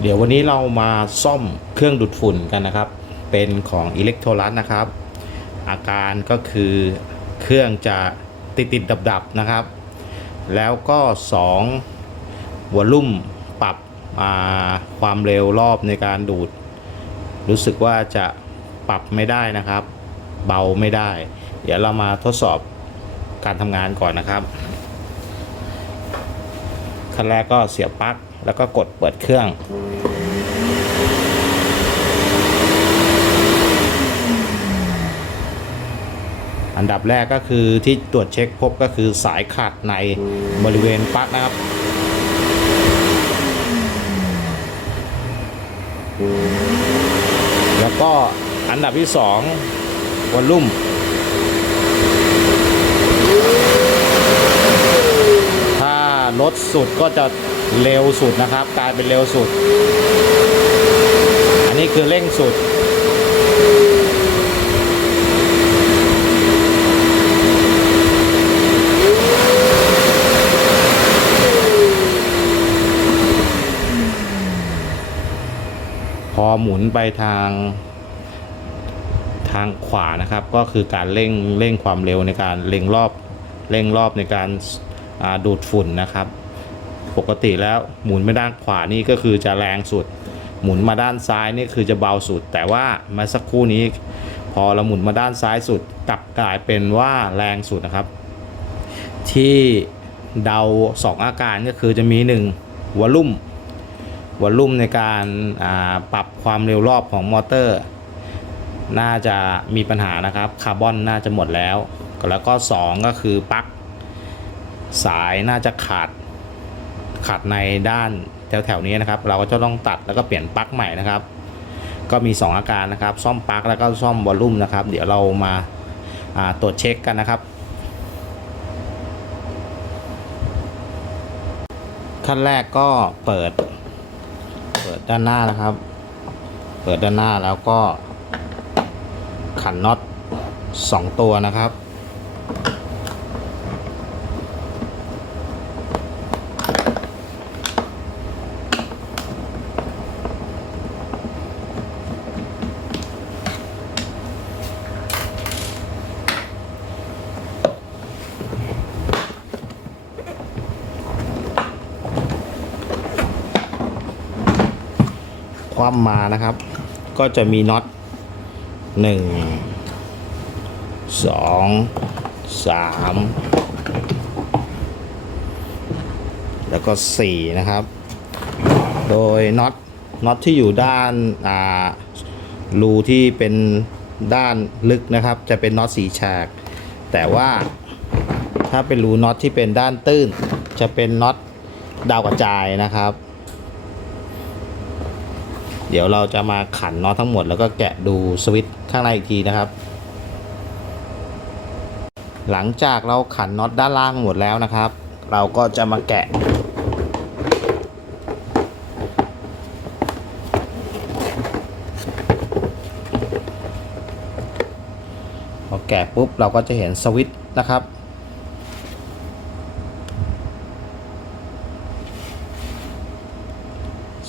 เดี๋ยววันนี้เรามาซ่อมเครื่องดูดฝุ่นกันนะครับ เป็นของอิเล็กโทรลัสนะครับ อาการก็คือเครื่องจะติดติดดับดับนะครับ แล้วก็2วอลลุ่มปรับความเร็วรอบในการดูด รู้สึกว่าจะปรับไม่ได้นะครับ เบาไม่ได้ เดี๋ยวเรามาทดสอบการทำงานก่อนนะครับขั้นแรกก็เสียบปลั๊ก แล้วก็กดเปิดเครื่อง อันดับแรกก็คือที่ตรวจเช็คพบก็คือสายขาดในบริเวณปลั๊กนะครับแล้วก็อันดับที่ 2วอลลุ่ม ถ้าลดสุดก็จะ เร็วสุดนะครับ กลายเป็นเร็วสุด อันนี้คือเร่งสุด พอหมุนไปทางทางขวานะครับ ก็คือการเร่งเร่งความเร็วในการเร่งรอบเร่งรอบในการดูดฝุ่นนะครับ ปกติแล้วหมุนไปด้านขวานี่ก็คือจะแรงสุด หมุนมาด้านซ้ายนี่คือจะเบาสุด แต่ว่ามาสักครู่นี้ พอเราหมุนมาด้านซ้ายสุดกลับกลายเป็นว่าแรงสุดนะครับ ที่เดาสองอาการก็คือจะมี 1วอลลุ่มวอลลุ่มในการปรับความเร็วรอบของมอเตอร์ น่าจะมีปัญหานะครับคาร์บอนน่าจะหมดแล้ว แล้วก็ 2 ก็คือปลั๊กสายน่าจะขาด ขาดในด้านแถวๆนี้นะครับ เราก็จะต้องตัดแล้วก็เปลี่ยนปลั๊กใหม่นะครับ ก็มี 2 อาการนะครับ ซ่อมปลั๊กแล้วก็ซ่อมวอลลุ่มนะครับ เดี๋ยวเรามาาตรวจเช็คกันนะครับ ขั้นแรกก็เปิด เปิดด้านหน้านะครับ เปิดด้านหน้าแล้วก็ขันน็อต2ตัวนะครับ ว่ำมานะครับ ก็จะมีน็อตหนึ่งสองสามแล้วก็สี่นะครับ โดยน็อตน็อตที่อยู่ด้านอ่ารูที่เป็นด้านลึกนะครับ จะเป็นน็อตสีแฉกแต่ว่าถ้าเป็นรูน็อตที่เป็นด้านตื้น จะเป็นน็อตดาวกระจายนะครับ เดี๋ยวเราจะมาขันน็อตทั้งหมด แล้วก็แกะดูสวิตช์ข้างในอีกทีนะครับ หลังจากเราขันน็อตด้านล่างหมดแล้วนะครับ เราก็จะมาแกะ พอแกะปุ๊บเราก็จะเห็นสวิตช์นะครับ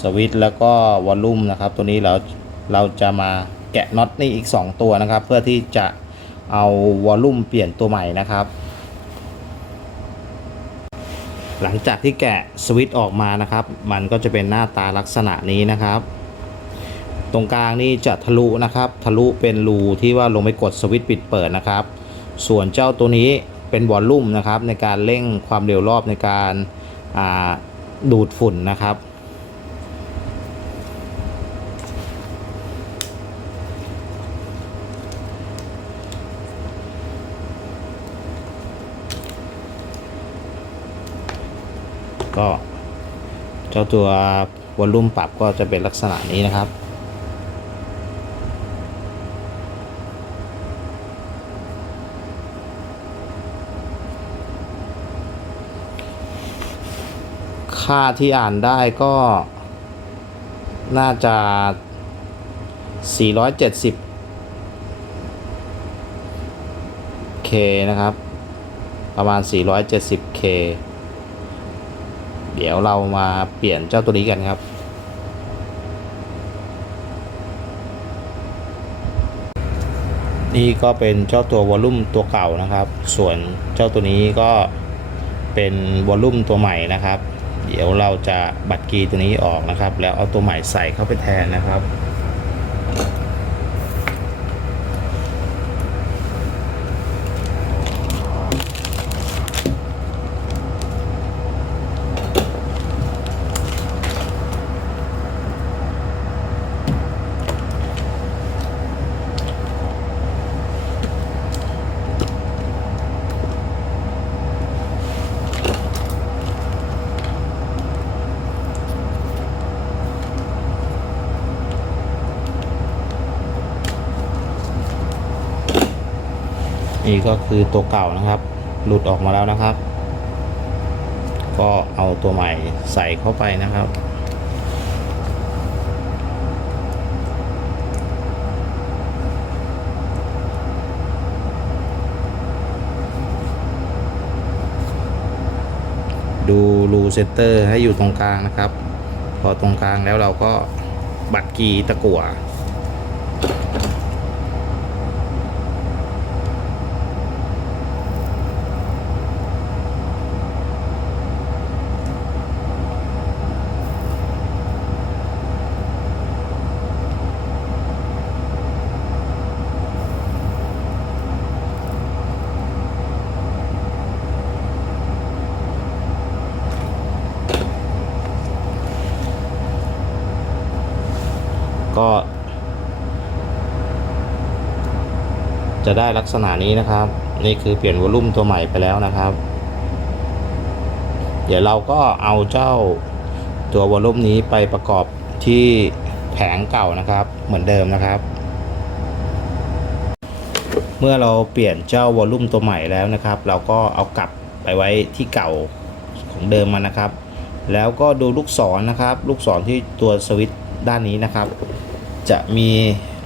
สวิตช์แล้วก็วอลลุ่มนะครับ ตัวนี้เราเราจะมาแกะน็อตนี่อีก 2 ตัวนะครับ เพื่อที่จะเอาวอลลุ่มเปลี่ยนตัวใหม่นะครับ หลังจากที่แกะสวิตช์ออกมานะครับ มันก็จะเป็นหน้าตาลักษณะนี้นะครับ ตรงกลางนี่จะทะลุนะครับ ทะลุเป็นรูที่ว่าลงไปกดสวิตช์ปิดเปิดนะครับ ส่วนเจ้าตัวนี้เป็นวอลลุ่มนะครับ ในการเร่งความเร็วรอบในการาดูดฝุ่นนะครับ ก็ เจ้าตัววอลลุ่มปรับก็จะเป็นลักษณะนี้นะครับ ค่าที่อ่านได้ก็น่าจะ 470 k นะครับ ประมาณ 470 k เดี๋ยวเรามาเปลี่ยนเจ้าตัวนี้กันครับ นี่ก็เป็นเจ้าตัววอลลุ่มตัวเก่านะครับ ส่วนเจ้าตัวนี้ก็เป็นวอลลุ่มตัวใหม่นะครับ เดี๋ยวเราจะบัดกีตัวนี้ออกนะครับ แล้วเอาตัวใหม่ใส่เข้าไปแทนนะครับ นี่ก็คือตัวเก่านะครับ หลุดออกมาแล้วนะครับ ก็เอาตัวใหม่ใส่เข้าไปนะครับดูรูเซตเตอร์ให้อยู่ตรงกลางนะครับ พอตรงกลางแล้วเราก็บัดกีตะกั่ว ก็ จะได้ลักษณะนี้นะครับ นี่คือเปลี่ยนวอลลุ่มตัวใหม่ไปแล้วนะครับ เดี๋ยวเราก็เอาเจ้าตัววอลลุ่มนี้ไปประกอบที่แผงเก่านะครับ เหมือนเดิมนะครับ เมื่อเราเปลี่ยนเจ้าวอลลุ่มตัวใหม่แล้วนะครับ เราก็เอากลับไปไว้ที่เก่าของเดิมมานะครับ แล้วก็ดูลูกศรนะครับ ลูกศรที่ตัวสวิตช์ด้านนี้นะครับ จะมี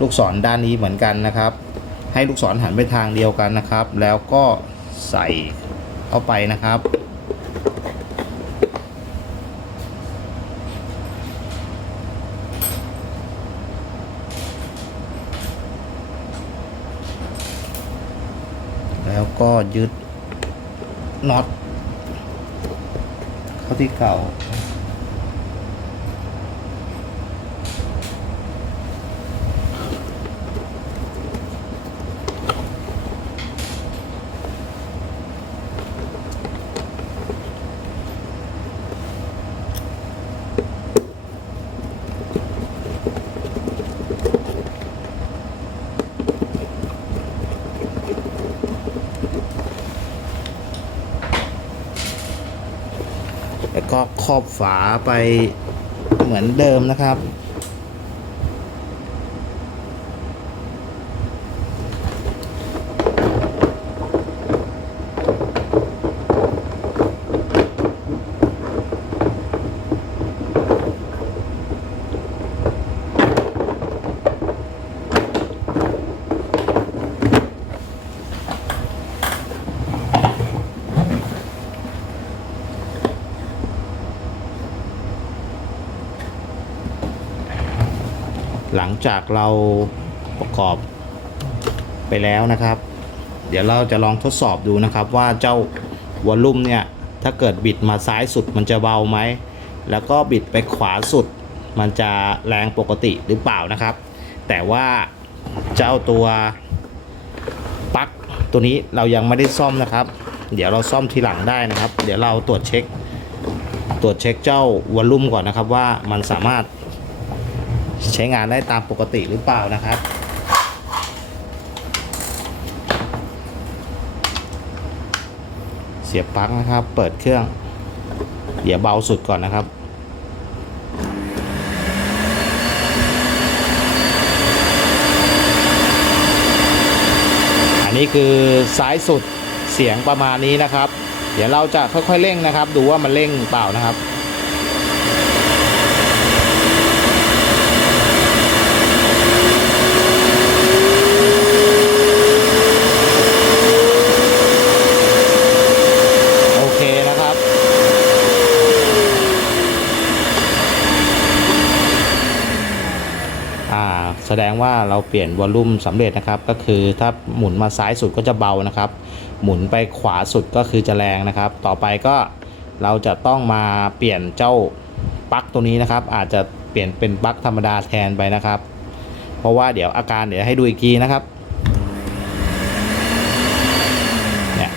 ลูกศรด้านนี้เหมือนกันนะครับ ให้ลูกศรหันไปทางเดียวกันนะครับ แล้วก็ใส่เข้าไปนะครับ แล้วก็ยึดน็อตเข้าที่เก่า ก็ครอบฝาไปเหมือนเดิมนะครับ หลังจากเราประกอบไปแล้วนะครับ เดี๋ยวเราจะลองทดสอบดูนะครับ ว่าเจ้าวอลลุ่มเนี่ย ถ้าเกิดบิดมาซ้ายสุดมันจะเบาไหม แล้วก็บิดไปขวาสุด มันจะแรงปกติหรือเปล่านะครับ แต่ว่าเจ้าตัวปลั๊กตัวนี้เรายังไม่ได้ซ่อมนะครับ เดี๋ยวเราซ่อมทีหลังได้นะครับ เดี๋ยวเราตรวจเช็ค ตรวจเช็คเจ้าวอลลุ่มก่อนนะครับว่ามันสามารถ ใช้งานได้ตามปกติหรือเปล่านะครับ เสียบปลั๊กนะครับ เปิดเครื่อง เดี๋ยวเบาสุดก่อนนะครับอันนี้คือซ้ายสุดเสียงประมาณนี้นะครับ เดี๋ยวเราจะค่อยๆเร่งนะครับ ดูว่ามันเร่งเปล่านะครับ โอเคนะครับ อ่า แส ดงว่าเราเปลี่ยนวอลลุ่มสำเร็จนะครับ ก็คือถ้าหมุนมาซ้ายสุดก็จะเบานะครับ หมุนไปขวาสุดก็คือจะแรงนะครับ ต่อไปก็เราจะต้องมาเปลี่ยนเจ้าปลั๊กตัวนี้นะครับ อาจจะเปลี่ยนเป็นปลั๊กธรรมดาแทนไปนะครับ เพราะว่าเดี๋ยวอาการเดี๋ยวให้ดูอีกทีนะครับเนี่ย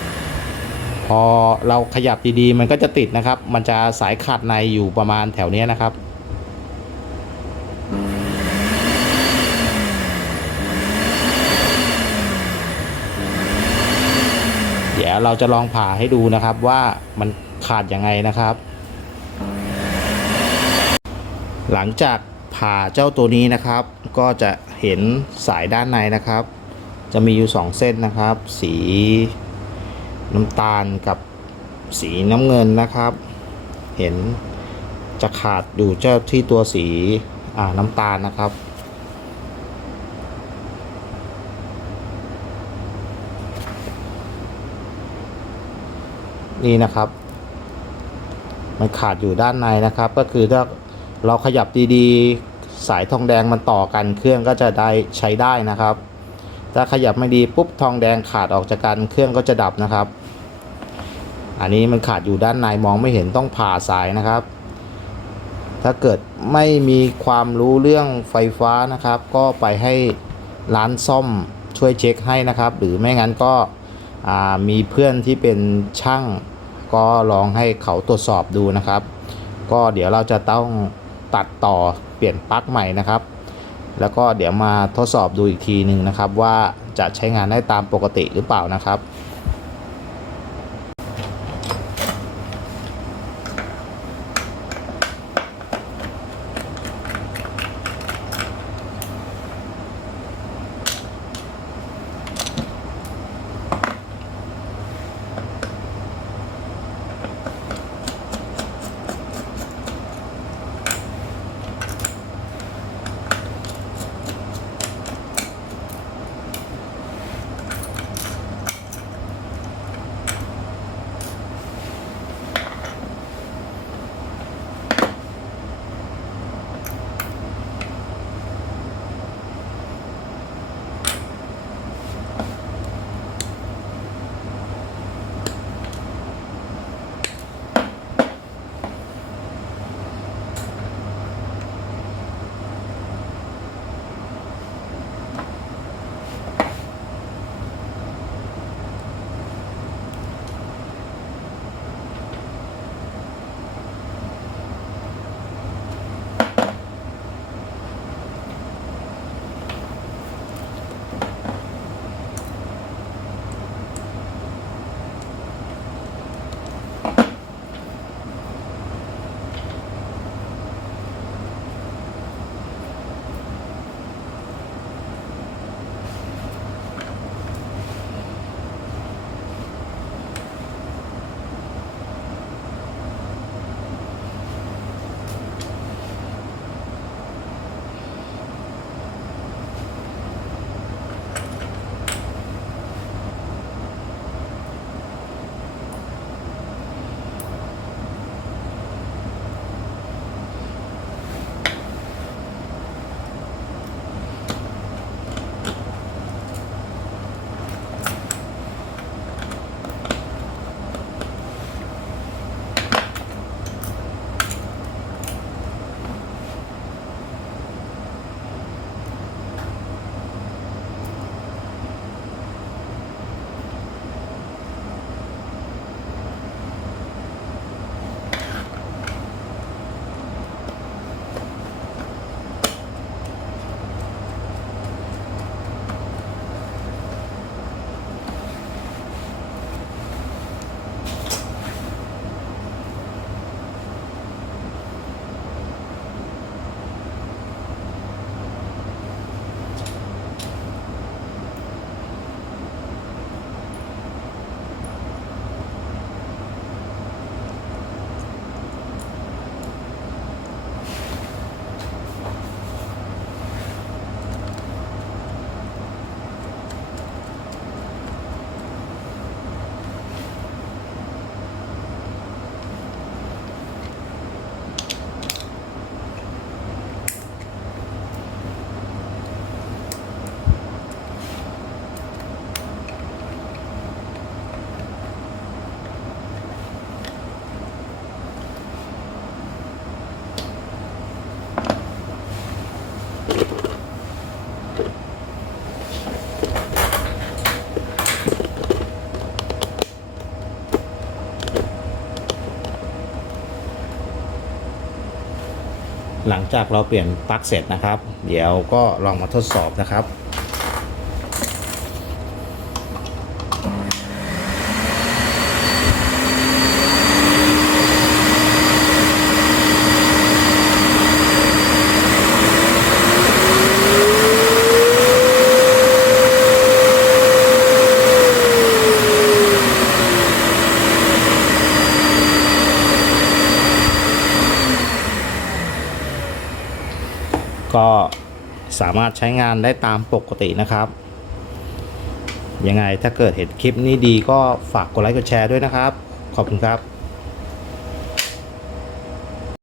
พอเราขยับดีๆ มันก็จะติดนะครับ มันจะสายขาดในอยู่ประมาณแถวเนี้ยนะครับ ยวเราจะลองผ่าให้ดูนะครับว่ามันขาดยังไงนะครับ หลังจากผ่าเจ้าตัวนี้นะครับ ก็จะเห็นสายด้านในนะครับ จะมีอยู่ 2 เส้นนะครับ สีน้ำตาลกับสีน้ำเงินนะครับ เห็นจะขาดอยู่เจ้าที่ตัวสีน้ำตาลนะครับ นี่นะครับ มันขาดอยู่ด้านในนะครับ ก็คือถ้าเราขยับดีๆ สายทองแดงมันต่อกันเครื่องก็จะได้ใช้ได้นะครับ ถ้าขยับไม่ดีปุ๊บทองแดงขาดออกจากกันเครื่องก็จะดับนะครับ อันนี้มันขาดอยู่ด้านในมองไม่เห็นต้องผ่าสายนะครับ ถ้าเกิดไม่มีความรู้เรื่องไฟฟ้านะครับ ก็ไปให้ร้านซ่อมช่วยเช็คให้นะครับ หรือไม่งั้นก็ มีเพื่อนที่เป็นช่าง ก็ลองให้เขาตรวจสอบดูนะครับ ก็เดี๋ยวเราจะต้องตัดต่อเปลี่ยนปลั๊กใหม่นะครับ แล้วก็เดี๋ยวมาทดสอบดูอีกทีหนึ่งนะครับ ว่าจะใช้งานได้ตามปกติหรือเปล่านะครับ หลังจากเราเปลี่ยนปลั๊กเสร็จนะครับ เดี๋ยวก็ลองมาทดสอบนะครับ ก็สามารถใช้งานได้ตามปกตินะครับ ยังไงถ้าเกิดเห็นคลิปนี้ดีก็ฝากกดไลค์กดแชร์ด้วยนะครับ ขอบคุณครับ